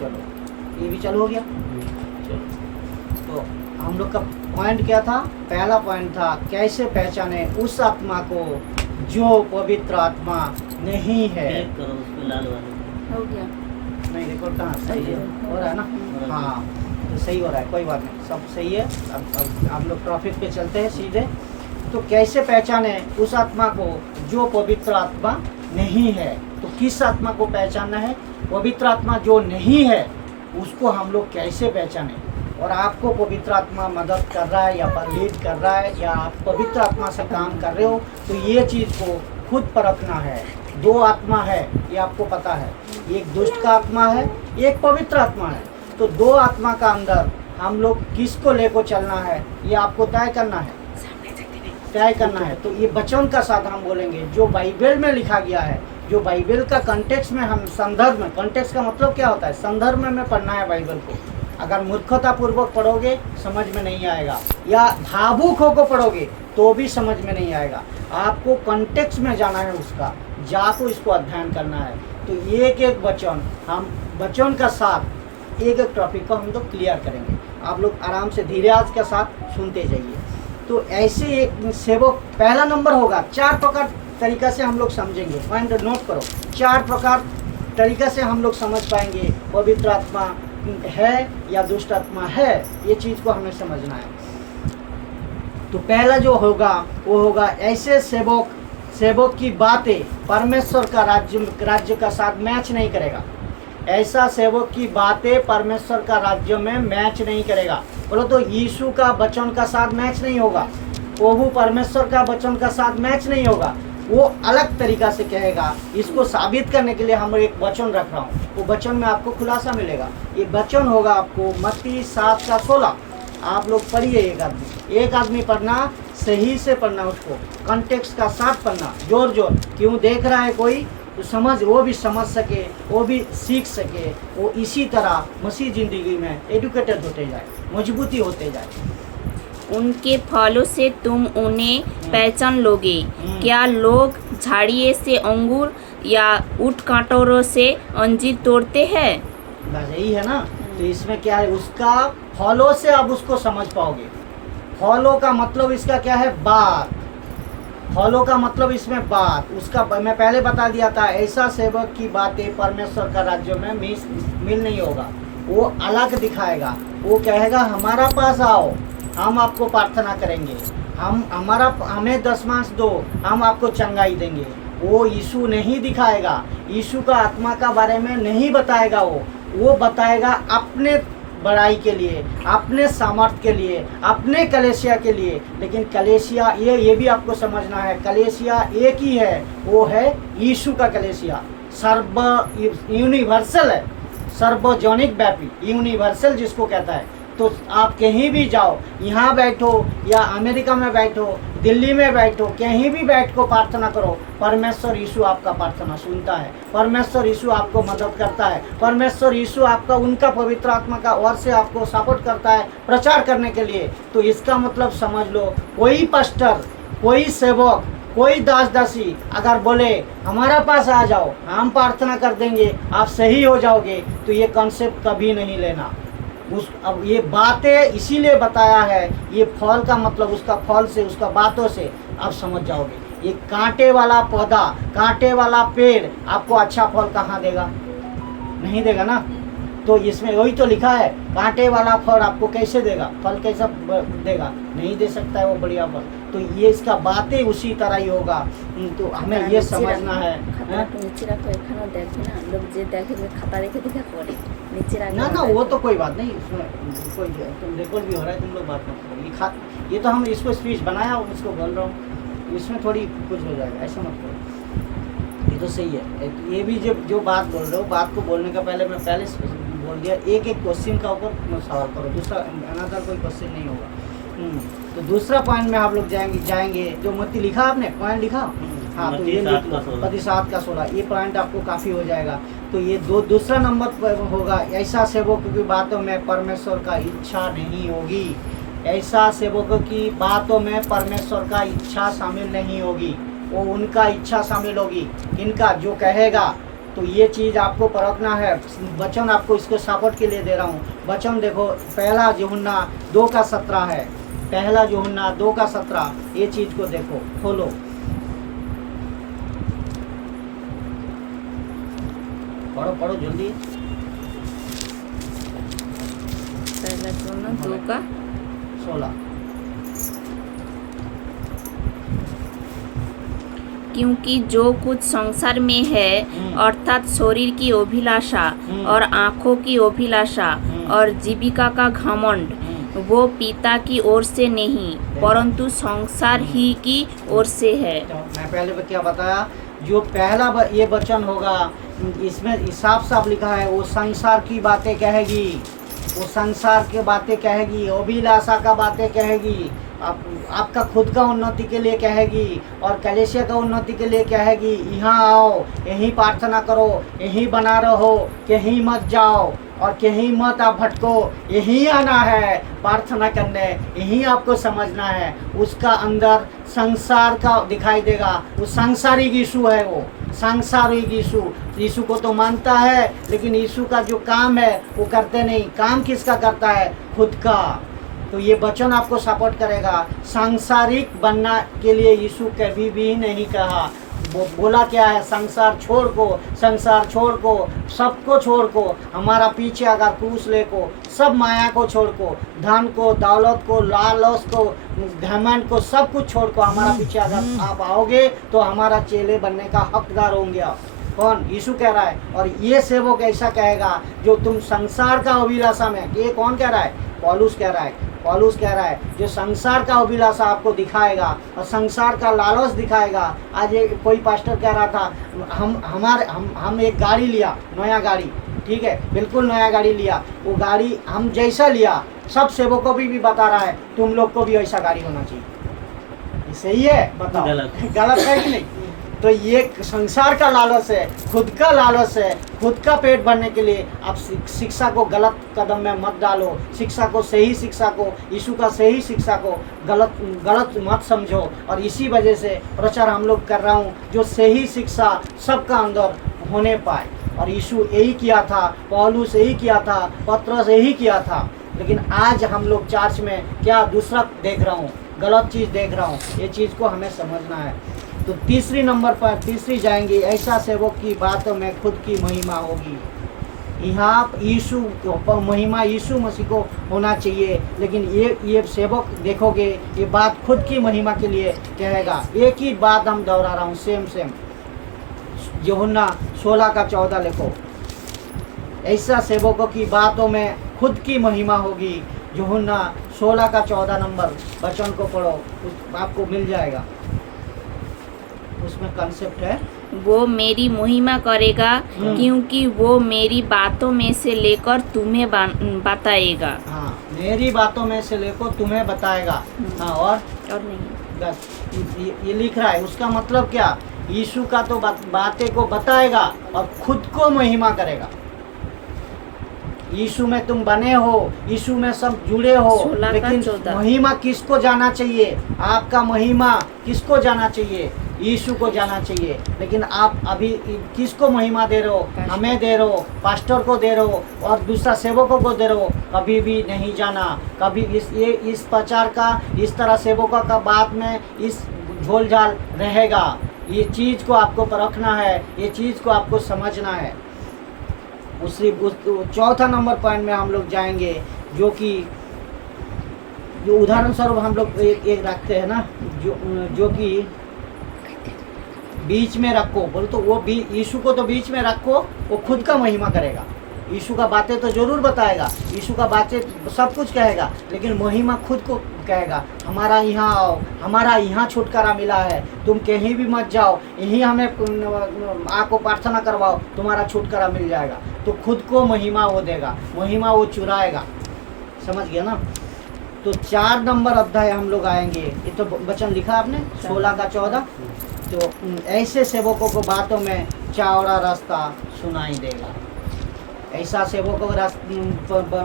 चलो ये भी चालू हो गया। चलो तो हम लोग का पॉइंट क्या था? पहला पॉइंट था कैसे पहचाने उस आत्मा को जो पवित्र आत्मा नहीं है। करो उसको लाल वाले हो गया। नहीं रिकॉर्ड कहाँ सही है, हो रहा है ना? हाँ तो सही हो रहा है, कोई बात नहीं, सब सही है। अब हम लोग ट्रैफिक पे चलते हैं सीधे। तो कैसे पहचाने उस आत्मा को जो पवित्र आत्मा नहीं है? तो किस आत्मा को पहचानना है? पवित्र आत्मा जो नहीं है उसको हम लोग कैसे पहचाने? और आपको पवित्र आत्मा मदद कर रहा है या लीड कर रहा है या आप पवित्र आत्मा से काम कर रहे हो, तो ये चीज़ को खुद परखना है। दो आत्मा है ये आपको पता है, एक दुष्ट का आत्मा है, एक पवित्र आत्मा है। तो दो आत्मा का अंदर हम लोग किसको लेकर चलना है ये आपको तय करना है, तय करना है। तो ये वचन का साथ हम बोलेंगे जो बाइबल में लिखा गया है, जो बाइबल का कंटेक्स्ट में हम संदर्भ में, कंटेक्स्ट का मतलब क्या होता है? संदर्भ में पढ़ना है बाइबल को। अगर मूर्खता पूर्वक पढ़ोगे समझ में नहीं आएगा, या भावुक होकर पढ़ोगे तो भी समझ में नहीं आएगा। आपको कंटेक्स्ट में जाना है, उसका जाको इसको अध्ययन करना है। तो एक एक वचन हम वचन का साथ एक एक टॉपिक को हम लोग क्लियर करेंगे। आप लोग आराम से धीरज के साथ सुनते जाइए। तो ऐसे एक सेवक पहला नंबर होगा, 4 प्रकार तरीका से हम लोग समझेंगे। पॉइंट नोट करो, 4 प्रकार तरीका से हम लोग समझ पाएंगे पवित्र आत्मा है या दुष्ट आत्मा है, ये चीज़ को हमें समझना है। तो पहला जो होगा वो होगा ऐसे सेवक की बातें परमेश्वर का राज्य का साथ मैच नहीं करेगा। ऐसा सेवक की बातें परमेश्वर का राज्य में मैच नहीं करेगा। बोलो तो यीशु का वचन का साथ मैच नहीं होगा, प्रभु परमेश्वर का वचन का साथ मैच नहीं होगा। वो अलग तरीका से कहेगा। इसको साबित करने के लिए हम एक वचन रख रहा हूँ, वो वचन में आपको खुलासा मिलेगा। ये वचन होगा आपको मत्ती 7:16। आप लोग पढ़िए, एक आदमी पढ़ना, सही से पढ़ना, उसको कॉन्टेक्स्ट का साथ पढ़ना, जोर क्यों देख रहा है कोई तो वो भी समझ सके, वो भी सीख सके, वो इसी तरह मसीह जिंदगी में एडुकेटेड होते जाए, मजबूती होते जाए। उनके फलों से तुम उन्हें पहचान लोगे। क्या लोग झाड़ियों से अंगूर या ऊंट कांटों से अंजीर तोड़ते हैं? बस यही है ना। तो इसमें क्या है, उसका फलों से आप उसको समझ पाओगे। फलों का मतलब इसका क्या है? बात। फलों का मतलब इसमें बात, उसका मैं पहले बता दिया था। ऐसा सेवक की बातें परमेश्वर का राज्य में मिल नहीं होगा। वो अलग दिखाएगा, वो कहेगा हमारा पास आओ, हम आपको प्रार्थना करेंगे, हमें 10 मांस दो, हम आपको चंगाई देंगे। वो यीशु नहीं दिखाएगा, यीशु का आत्मा का बारे में नहीं बताएगा। वो बताएगा अपने बड़ाई के लिए, अपने सामर्थ्य के लिए, अपने कलेसिया के लिए। लेकिन कलेसिया ये भी आपको समझना है, कलेसिया एक ही है, वो है यीशु का कलेसिया। यूनिवर्सल है, सार्वजनिक व्यापी, यूनिवर्सल जिसको कहता है। तो आप कहीं भी जाओ, यहाँ बैठो या अमेरिका में बैठो, दिल्ली में बैठो, कहीं भी बैठ को प्रार्थना करो, परमेश्वर यीशु आपका प्रार्थना सुनता है। परमेश्वर यीशु आपको मदद करता है। परमेश्वर यीशु आपका उनका पवित्र आत्मा का ओर से आपको सपोर्ट करता है प्रचार करने के लिए। तो इसका मतलब समझ लो, कोई पास्टर, कोई सेवक, कोई दास दासी अगर बोले हमारा पास आ जाओ, हम प्रार्थना कर देंगे, आप सही हो जाओगे, तो ये कॉन्सेप्ट कभी नहीं लेना। अब ये बातें इसीलिए बताया है, ये फल का मतलब उसका फल से, उसका बातों से आप समझ जाओगे। ये कांटे वाला पौधा, कांटे वाला पेड़ आपको अच्छा फल कहाँ देगा? नहीं देगा ना। तो इसमें वही तो लिखा है, कांटे वाला फल आपको कैसे देगा? फल कैसा देगा? नहीं दे सकता है वो बढ़िया फल। तो ये इसका बातें उसी तरह ही होगा। तो हमें ये समझना है। ना वो तो कोई बात नहीं, इसमें कोई तुम रिकॉर्ड भी हो रहा है, तुम लोग बात मत करो। ये तो हम इसको स्पीच बनाया, उसको बोल रहा हूँ, इसमें थोड़ी कुछ हो जाएगा, ऐसा मत करो। ये तो सही है। ये भी जो बात बोल रहे हो, बात को बोलने का पहले मैं बोल दिया, एक क्वेश्चन का ऊपर सवाल करो, दूसरा अनदर कोई क्वेश्चन नहीं होगा। तो दूसरा पॉइंट में आप लोग जाएंगे जो मत्ती लिखा आपने, पॉइंट लिखा, हाँ, तो ये मत्ती 7:16, ये पॉइंट आपको काफ़ी हो जाएगा। तो ये दूसरा नंबर होगा, ऐसा सेवकों की बातों में परमेश्वर का इच्छा नहीं होगी। ऐसा सेवकों की बातों में परमेश्वर का इच्छा शामिल नहीं होगी, वो उनका इच्छा शामिल होगी। इनका जो कहेगा तो ये चीज़ आपको परखना है। वचन आपको इसको सपोर्ट के लिए दे रहा हूँ। वचन देखो, पहला यूहन्ना 2:17 है। पहला यूहन्ना 2:17, ये चीज़ को देखो, खोलो। पढ़ो पढ़ो जल्दी। पहला यूहन्ना 2:16। क्योंकि जो कुछ संसार में है, अर्थात शरीर की अभिलाषा और आँखों की अभिलाषा और जीविका का घमंड, वो पिता की ओर से नहीं परंतु संसार ही की ओर से है। तो मैं पहले भी क्या बताया, जो पहला ये वचन होगा, इसमें साफ साफ लिखा है, वो संसार की बातें कहेगी, वो संसार की बातें कहेगी, अभिलाषा का बातें कहेगी, आपका खुद का उन्नति के लिए कहेगी और कलेशिया का उन्नति के लिए कहेगी। यहाँ आओ, यहीं प्रार्थना करो, यहीं बना रहो, कहीं मत जाओ और कहीं मत आप भटको, यहीं आना है प्रार्थना करने, यहीं आपको समझना है। उसका अंदर संसार का दिखाई देगा, वो सांसारिक यीशु है, वो सांसारिक यीशु। यीशु को तो मानता है, लेकिन यीशु का जो काम है वो करते नहीं। काम किसका करता है? खुद का। तो ये वचन आपको सपोर्ट करेगा। सांसारिक बनना के लिए यीशु कभी भी नहीं कहा। वो बोला क्या है? संसार छोड़ को, संसार छोड़ को, सबको छोड़ को, हमारा पीछे अगर क्रूस ले को, सब माया को छोड़ को, धन को, दौलत को, लालच को, घमंड को, सब कुछ छोड़ को हमारा पीछे अगर आप आओगे तो हमारा चेले बनने का हकदार होंगे आप। कौन? यीशु कह रहा है। और ये सेवक ऐसा कहेगा जो तुम संसार का अभिलाषा में, ये कौन कह रहा है? पौलुस कह रहा है। पौलुस कह रहा है जो संसार का अभिलाषा आपको दिखाएगा और संसार का लालच दिखाएगा। आज एक कोई पास्टर कह रहा था, हम एक गाड़ी लिया, नया गाड़ी, ठीक है, बिल्कुल नया गाड़ी लिया। वो गाड़ी हम जैसा लिया, सब सेवकों को भी बता रहा है तुम लोग को भी ऐसा गाड़ी होना चाहिए। ये सही है? बताओ गलत है कि नहीं? तो ये संसार का लालच है, खुद का लालच है। खुद का पेट भरने के लिए आप शिक्षा को गलत कदम में मत डालो। शिक्षा को, सही शिक्षा को, यीशु का सही शिक्षा को गलत मत समझो। और इसी वजह से प्रचार हम लोग कर रहा हूँ, जो सही शिक्षा सबका अंदर होने पाए। और यीशु यही किया था, पौलुस यही किया था, पत्रस यही किया था। लेकिन आज हम लोग चर्च में क्या दूसरा देख रहा हूँ, गलत चीज़ देख रहा हूँ। ये चीज़ को हमें समझना है। तो तीसरी नंबर पर, तीसरी जाएंगे, ऐसा सेवक की बातों में खुद की महिमा होगी। यहाँ यीशु महिमा यीशु मसीह को होना चाहिए, लेकिन ये सेवक देखोगे ये बात खुद की महिमा के लिए कहेगा। एक ही बात हम दोहरा रहा हूँ, सेम यूहन्ना 16:14 लिखो। ऐसा सेवकों की बातों में खुद की महिमा होगी। यूहन्ना 16:14 नंबर वचन को पढ़ो, आपको मिल जाएगा। उसमें कंसेप्ट है, वो मेरी महिमा करेगा क्योंकि वो मेरी बातों में से लेकर तुम्हें बताएगा। हाँ, मेरी बातों में से लेकर तुम्हें बताएगा। हाँ, और नहीं, बस ये लिख रहा है। उसका मतलब क्या? यीशु का तो बातें को बताएगा और खुद को महिमा करेगा। यीशु में तुम बने हो, यीशु में सब जुड़े हो, लेकिन महिमा किसको जाना चाहिए? आपका महिमा किसको जाना चाहिए? यीशु को जाना चाहिए। लेकिन आप अभी किसको महिमा दे रहे हो? हमें दे रहे हो, पास्टर को दे रहे हो और दूसरा सेवकों को दे रहे हो। कभी भी नहीं जाना। कभी इस प्रचार का, इस तरह सेवकों का बात में इस झोल झाल रहेगा। ये चीज़ को आपको परखना है, ये चीज़ को आपको समझना है। उस चौथा नंबर पॉइंट में हम लोग जाएंगे, जो कि जो उदाहरण स्वरूप हम लोग एक रखते हैं ना, जो कि बीच में रखो। बोल तो वो भी यीशु को तो बीच में रखो, वो खुद का महिमा करेगा। यीशु का बातें तो जरूर बताएगा, यीशु का बातें सब कुछ कहेगा, लेकिन महिमा खुद को कहेगा। हमारा यहाँ आओ, हमारा यहाँ छुटकारा मिला है, तुम कहीं भी मत जाओ, यहीं हमें आको प्रार्थना करवाओ, तुम्हारा छुटकारा मिल जाएगा। तो खुद को महिमा वो देगा, महिमा वो चुराएगा। समझ गया ना? तो 4 नंबर अध्याय हम लोग आएंगे। ये तो वचन लिखा आपने 16:14। तो ऐसे सेवकों को बातों में चौड़ा रास्ता सुनाई देगा। ऐसा सेवकों को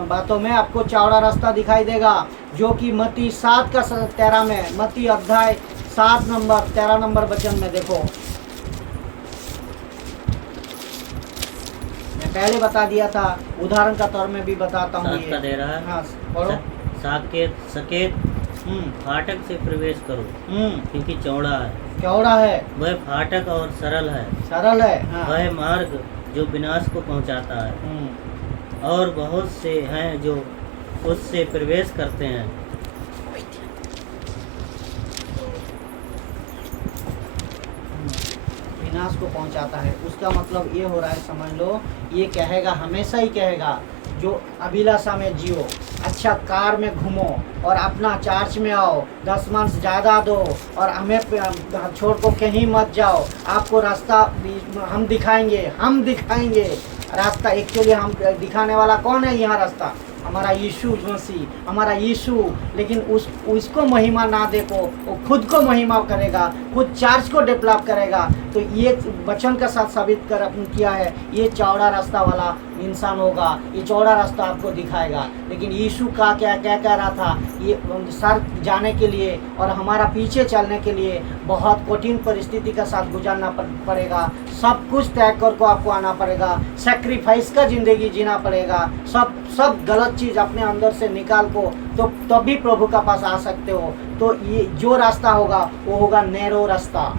बातों में आपको चौड़ा रास्ता दिखाई देगा, जो कि मत्ती 7:13 में, मत्ती अध्याय 7 नंबर 13 नंबर वचन में देखो। पहले बता दिया था, उदाहरण का तौर में भी बताता हूँ। सात का दे रहा है। हाँ पढ़ो। साकेत सकेत हम्म फाटक से प्रवेश करो क्योंकि चौड़ा है। चौड़ा है, वह फाटक और सरल है। सरल है। हाँ। वह मार्ग जो विनाश को पहुंचाता है, और बहुत से हैं जो उससे प्रवेश करते हैं। विनाश को पहुंचाता है, उसका मतलब ये हो रहा है, समझ लो, ये कहेगा, हमेशा ही कहेगा, जो अभिलाषा में जियो, अच्छा कार में घूमो और अपना चार्ज में आओ, 10 मंथ ज़्यादा दो और हमें छोड़ को कहीं मत जाओ, आपको रास्ता हम दिखाएंगे रास्ता। एक्चुअली हम दिखाने वाला कौन है यहाँ रास्ता? हमारा यीशु मसीह, हमारा यीशु। लेकिन उसको महिमा ना देखो, वो खुद को महिमा करेगा, खुद चार्ज को डेवलप करेगा। तो ये वचन का साथ साबित किया है, ये चौड़ा रास्ता वाला इंसान होगा, ये चौड़ा रास्ता आपको दिखाएगा। लेकिन यीशु का क्या कह रहा था, ये सर जाने के लिए और हमारा पीछे चलने के लिए बहुत कठिन परिस्थिति का साथ गुजारना पड़ेगा, सब कुछ त्याग कर को आपको आना पड़ेगा, सेक्रीफाइस का ज़िंदगी जीना पड़ेगा, सब गलत चीज़ अपने अंदर से निकाल को तो तभी प्रभु का पास आ सकते हो। तो ये जो रास्ता होगा वो होगा नैरो रास्ता,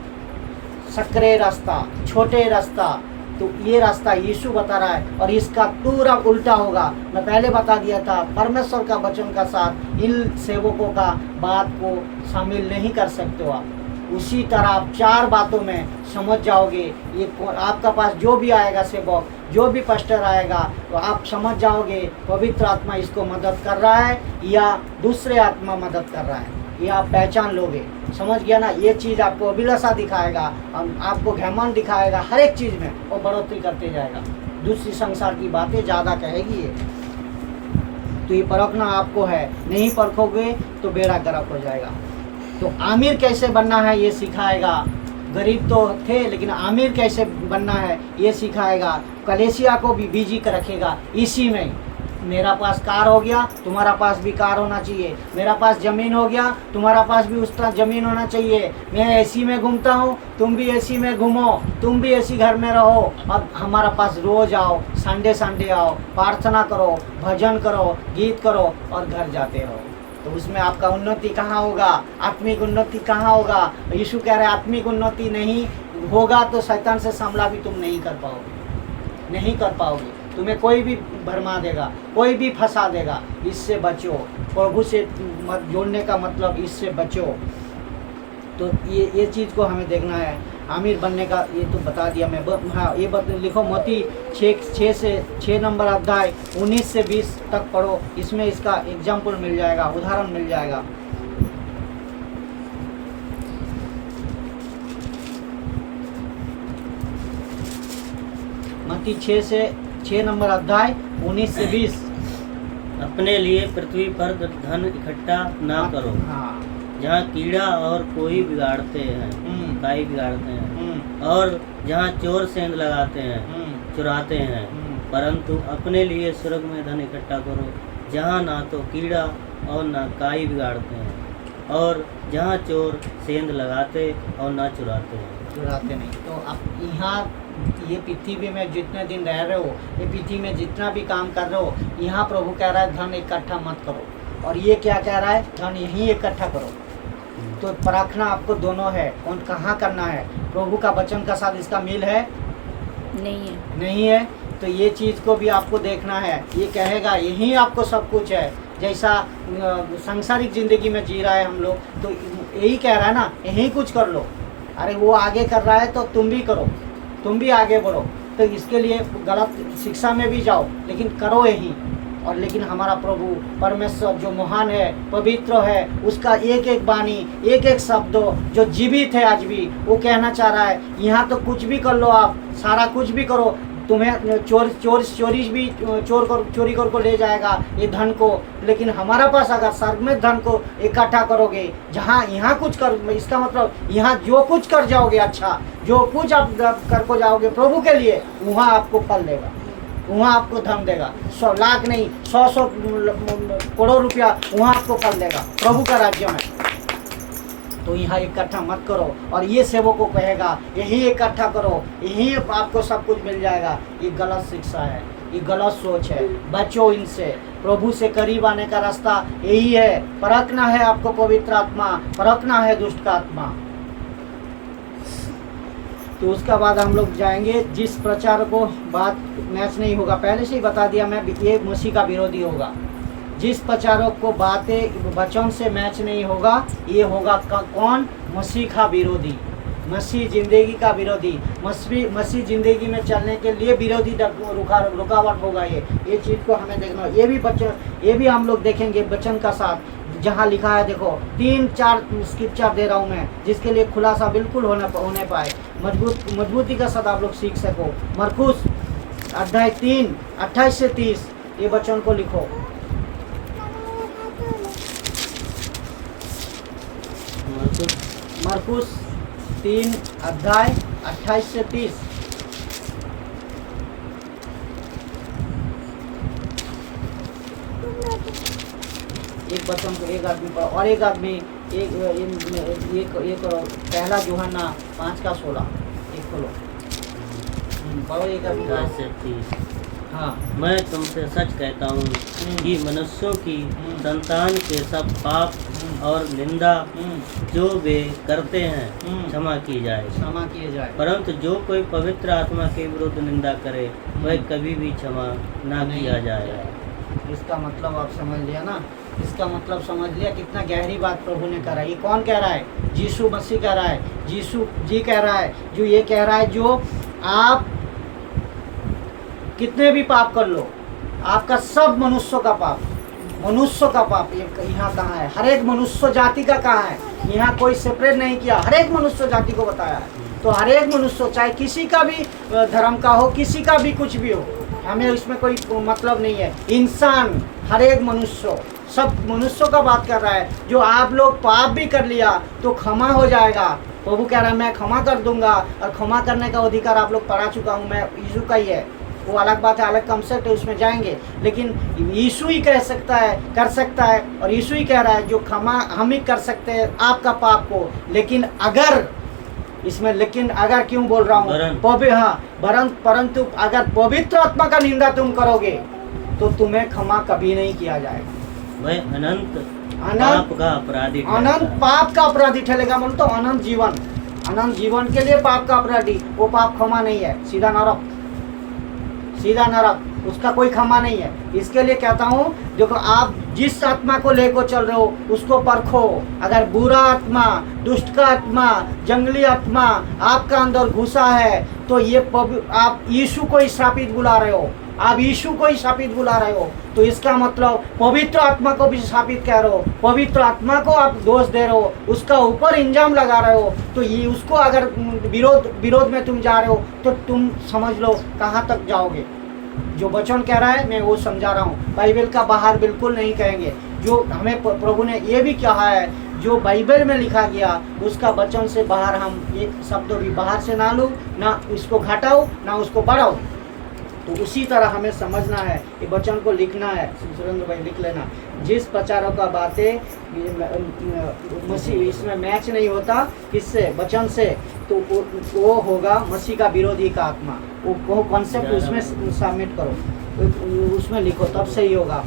सकरे रास्ता, छोटे रास्ता। तो ये रास्ता यीशु बता रहा है और इसका पूरा उल्टा होगा। मैं पहले बता दिया था, परमेश्वर का वचन का साथ इन सेवकों का बात को शामिल नहीं कर सकते हो आप। उसी तरह आप 4 बातों में समझ जाओगे। ये आपका पास जो भी आएगा सेवक, जो भी पास्टर आएगा, तो आप समझ जाओगे पवित्र आत्मा इसको मदद कर रहा है या दूसरे आत्मा मदद कर रहा है, ये आप पहचान लोगे। समझ गया ना? ये चीज़ आपको अभिलाषा दिखाएगा, आपको घमंड दिखाएगा, हर एक चीज़ में वो बढ़ोतरी करते जाएगा, दूसरी संसार की बातें ज़्यादा कहेगी ये। तो ये परखना आपको है, नहीं परखोगे तो बेड़ा गर्क हो जाएगा। तो आमिर कैसे बनना है ये सिखाएगा। गरीब तो थे लेकिन आमिर कैसे बनना है ये सिखाएगा। कलेसिया को भी बिजी कर रखेगा इसी में। मेरा पास कार हो गया, तुम्हारा पास भी कार होना चाहिए। मेरा पास ज़मीन हो गया, तुम्हारा पास भी उस तरह ज़मीन होना चाहिए। मैं एसी में घूमता हूँ, तुम भी एसी में घूमो, तुम भी एसी घर में रहो। अब हमारा पास रोज़ आओ, संडे आओ, प्रार्थना करो, भजन करो, गीत करो और घर जाते रहो। तो उसमें आपका उन्नति कहाँ होगा? आत्मिक उन्नति कहाँ होगा? यीशु कह रहे हैं आत्मिक उन्नति नहीं होगा तो शैतान से सामना भी तुम नहीं कर पाओगे। तुम्हें कोई भी भरमा देगा, कोई भी फंसा देगा। इससे बचो, प्रभु से मत जोड़ने का मतलब इससे बचो। तो ये चीज़ को हमें देखना है। आमिर बनने का ये तो बता दिया मैं। हाँ, ये लिखो मत्ती 6 नंबर अध्याय 19 से 20 तक पढ़ो। इसमें इसका एग्जाम्पल मिल जाएगा, उदाहरण मिल जाएगा। मत्ती 6 नंबर अध्याय 19 से 20। अपने लिए पृथ्वी पर धन इकट्ठा ना करो, हाँ, जहाँ कीड़ा और कोई बिगाड़ते हैं, काई बिगाड़ते हैं, और जहाँ चोर सेंध लगाते हैं, चुराते हैं। परंतु अपने लिए स्वर्ग में धन इकट्ठा करो, जहाँ ना तो कीड़ा और ना काई बिगाड़ते हैं, और जहाँ चोर सेंध लगाते और ना चुराते नहीं। तो आप यहाँ ये पृथ्वी में जितने दिन रह रहे हो, ये पृथ्वी में जितना भी काम कर रहे हो, यहाँ प्रभु कह रहा है धन इकट्ठा मत करो। और ये क्या कह रहा है? धन यहीं इकट्ठा करो। तो परखना आपको दोनों है, कौन कहाँ करना है। प्रभु का वचन का साथ इसका मिल है? नहीं है। तो ये चीज़ को भी आपको देखना है। ये कहेगा यहीं आपको सब कुछ है। जैसा सांसारिक ज़िंदगी में जी रहा है हम लोग, तो यही कह रहा है ना, यहीं कुछ कर लो। अरे वो आगे कर रहा है तो तुम भी करो, तुम भी आगे बढ़ो। तो इसके लिए गलत शिक्षा में भी जाओ, लेकिन करो यही। और लेकिन हमारा प्रभु परमेश्वर जो महान है, पवित्र है, उसका एक एक वाणी, एक एक शब्द जो जीवित है आज भी, वो कहना चाह रहा है यहाँ तो कुछ भी कर लो, आप सारा कुछ भी करो, तुम्हें चोरी कर ले जाएगा ये धन को। लेकिन हमारा पास अगर स्वर्ग में धन को इकट्ठा करोगे, जहाँ यहाँ कुछ कर, इसका मतलब यहाँ जो कुछ कर जाओगे, अच्छा जो कुछ आप कर को जाओगे प्रभु के लिए, वहाँ आपको फल देगा, वहाँ आपको धन देगा। 100 लाख नहीं, 100 करोड़ रुपया वहाँ आपको फल देगा प्रभु का राज्य में। तो यहाँ इकट्ठा मत करो। और ये सेवक को कहेगा यही इकट्ठा करो, यही आपको सब कुछ मिल जाएगा। ये गलत शिक्षा है, ये गलत सोच है। बचो इनसे। प्रभु से करीब आने का रास्ता यही है, परखना है आपको पवित्र आत्मा, परखना है दुष्ट का आत्मा। तो उसका बाद हम लोग जाएंगे, जिस प्रचार को बात मैच नहीं होगा, पहले से ही बता दिया मैं, ये मसीह का विरोधी होगा। जिस प्रचारक को बातें वचन से मैच नहीं होगा, ये होगा कौन? मसीह का विरोधी, मसीह जिंदगी का विरोधी, मसीह जिंदगी में चलने के लिए विरोधी रुकावट होगा। ये चीज़ को हमें देखना। ये भी हम लोग देखेंगे वचन का साथ, जहाँ लिखा है देखो 3-4 स्क्रिप्चर दे रहा हूँ मैं, जिसके लिए खुलासा बिल्कुल होने पाए, मजबूती का साथ आप लोग सीख सको। मरकुस अध्याय 3 28 से 30 ये वचन को लिखो। मरकुस 3 अध्याय 28 से 30। एक वचन को एक आदमी पढ़ो और एक आदमी एक करो। पहला यूहन्ना 5:16 एक खोलो, पढ़ो एक आदमी। 30। हाँ, मैं तुमसे सच कहता हूँ कि मनुष्यों की संतान के सब पाप और निंदा जो वे करते हैं क्षमा की जाए, क्षमा किए जाए, परंतु जो कोई पवित्र आत्मा के विरुद्ध निंदा करे वह कभी भी क्षमा ना किया जाए। इसका मतलब आप समझ लिया ना? इसका मतलब समझ लिया कितना गहरी बात प्रभु ने करा। ये कौन कह रहा है? यीशु मसीह कह रहा है, यीशु जी कह रहा है, जो ये कह रहा है जो आप कितने भी पाप कर लो, आपका सब मनुष्यों का पाप, मनुष्य का पाप ये यहाँ कहाँ है? हर एक मनुष्य जाति का कहाँ है? यहाँ कोई सेपरेट नहीं किया, हर एक मनुष्य जाति को बताया है। तो हर एक मनुष्य, चाहे किसी का भी धर्म का हो, किसी का भी कुछ भी हो, हमें इसमें कोई मतलब नहीं है। इंसान, हर एक मनुष्य, सब मनुष्यों का बात कर रहा है। जो आप लोग पाप भी कर लिया तो क्षमा हो जाएगा। प्रभु कह रहा है मैं क्षमा कर दूंगा, और क्षमा करने का अधिकार आप लोग पढ़ा चुका हूँ मैं, यीशु का ही है। वो अलग बात है, अलग कंसेप्ट है, उसमें जाएंगे। लेकिन यीशु ही कह सकता है, कर सकता है, और यीशु ही कह रहा है जो क्षमा हम ही कर सकते हैं आपका पाप को। लेकिन अगर इसमें लेकिन अगर क्यों बोल रहा हूँ? परंतु अगर पवित्र आत्मा का निंदा तुम करोगे तो तुम्हें क्षमा कभी नहीं किया जाएगा। वह अनंत पाप का अपराधी, अनंत पाप का अपराधी ठहरेगा। बोल तो अनंत जीवन के लिए पाप का अपराधी, वो पाप क्षमा नहीं है, सीधा नरक, उसका कोई क्षमा नहीं है। इसके लिए कहता हूँ देखो, आप जिस आत्मा को लेकर चल रहे हो उसको परखो। अगर बुरा आत्मा, दुष्ट का आत्मा, जंगली आत्मा आपका अंदर घुसा है तो ये आप यीशु को ही श्रापित बुला रहे हो, आप यीशु को ही शापित बुला रहे हो। तो इसका मतलब पवित्र आत्मा को भी शापित कह रहे हो, पवित्र आत्मा को आप दोष दे रहे हो, उसका ऊपर इंजाम लगा रहे हो। तो ये उसको अगर विरोध में तुम जा रहे हो तो तुम समझ लो कहाँ तक जाओगे। जो वचन कह रहा है मैं वो समझा रहा हूँ, बाइबल का बाहर बिल्कुल नहीं कहेंगे। जो हमें प्रभु ने ये भी कहा है, जो बाइबल में लिखा गया उसका वचन से बाहर हम एक शब्द भी बाहर से ना लो, ना इसको घटाओ ना उसको बढ़ाओ। तो उसी तरह हमें समझना है, ये वचन को लिखना है। सुरेंद्र भाई लिख लेना, जिस प्रचारों का बातें मसीह इसमें मैच नहीं होता किससे? वचन से, तो वो होगा मसीह का विरोधी का आत्मा। वो कॉन्सेप्ट उसमें सबमिट करो, उसमें लिखो, तब सही होगा।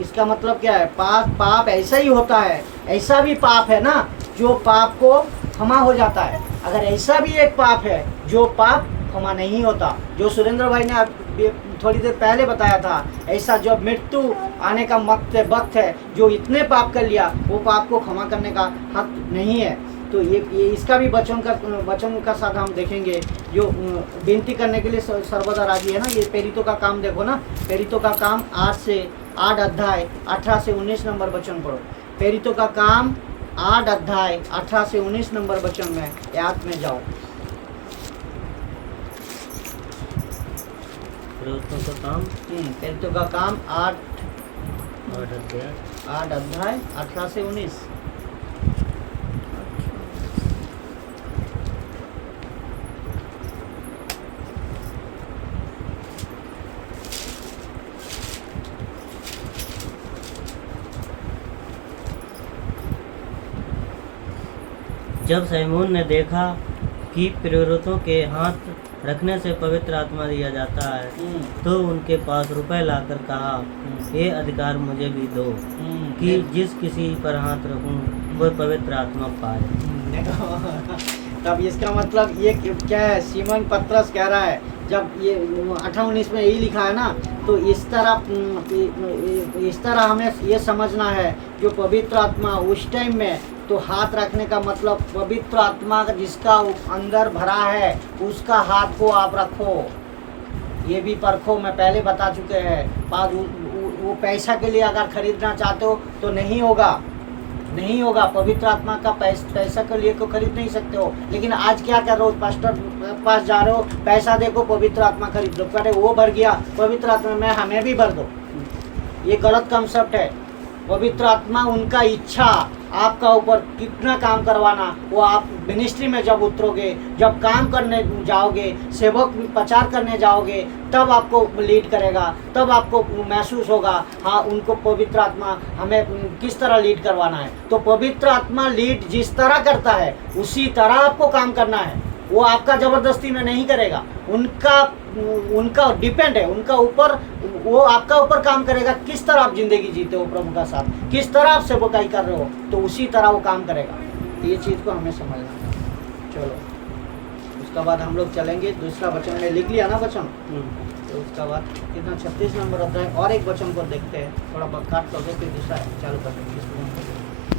इसका मतलब क्या है? पाप ऐसा ही होता है, ऐसा भी पाप है ना जो पाप को क्षमा हो जाता है। अगर ऐसा भी एक पाप है जो पाप क्षमा नहीं होता, जो सुरेंद्र भाई ने थोड़ी देर पहले बताया था, ऐसा जब मृत्यु आने का वक्त है, जो इतने पाप कर लिया वो पाप को क्षमा करने का हक नहीं है। तो ये इसका भी वचन का साथ हम देखेंगे, जो विनती करने के लिए सर्वदा राजी है ना। ये प्रेरितों का काम देखो ना, प्रेरितों का काम 8 अध्याय 18 से 19 नंबर वचन पढ़ो। प्रेरितों का काम 8 अध्याय 18 से 19 नंबर वचन में याद में जाओ। प्रेरितों का काम 8 अध्याय 18 से 19। जब सैमून ने देखा कि प्रेरितों के हाथ रखने से पवित्र आत्मा दिया जाता है, तो उनके पास रुपए लाकर कहा, ये अधिकार मुझे भी दो कि जिस किसी पर हाथ रखूं वह पवित्र आत्मा पाए। तब इसका मतलब ये क्या है, सीमन पत्रस कह रहा है, जब ये 18-19 में यही लिखा है ना, तो इस तरह हमें ये समझना है जो पवित्र आत्मा उस टाइम में, तो हाथ रखने का मतलब पवित्र आत्मा जिसका अंदर भरा है उसका हाथ को आप रखो, ये भी परखो। मैं पहले बता चुके हैं, वो पैसा के लिए अगर खरीदना चाहते हो तो नहीं होगा, नहीं होगा। पवित्र आत्मा का पैसा के लिए को खरीद नहीं सकते हो। लेकिन आज क्या कर रहे हो, पास्टर पास जा रहे हो, पैसा देखो पवित्र आत्मा खरीद लो, अरे वो भर गया पवित्र आत्मा में हमें भी भर दो, ये गलत कंसेप्ट है। पवित्र आत्मा उनका इच्छा आपका ऊपर कितना काम करवाना, वो आप मिनिस्ट्री में जब उतरोगे, जब काम करने जाओगे, सेवक प्रचार करने जाओगे, तब आपको लीड करेगा, तब आपको महसूस होगा हाँ उनको पवित्र आत्मा हमें किस तरह लीड करवाना है। तो पवित्र आत्मा लीड जिस तरह करता है उसी तरह आपको काम करना है, वो आपका ज़बरदस्ती में नहीं करेगा, उनका डिपेंड है, उनका ऊपर, वो आपका ऊपर काम करेगा किस तरह आप जिंदगी जीते हो प्रभु का साथ, किस तरह आप सेवकाई कर रहे हो, तो उसी तरह वो काम करेगा। ये चीज़ को हमें समझना है। चलो उसका बाद हम लोग चलेंगे दूसरा वचन में, लिख लिया ना वचन, तो उसका बाद कितना 36 नंबर होता है, और एक वचन को देखते हैं, थोड़ा बहुत काट करके फिर दूसरा चालू कर देंगे।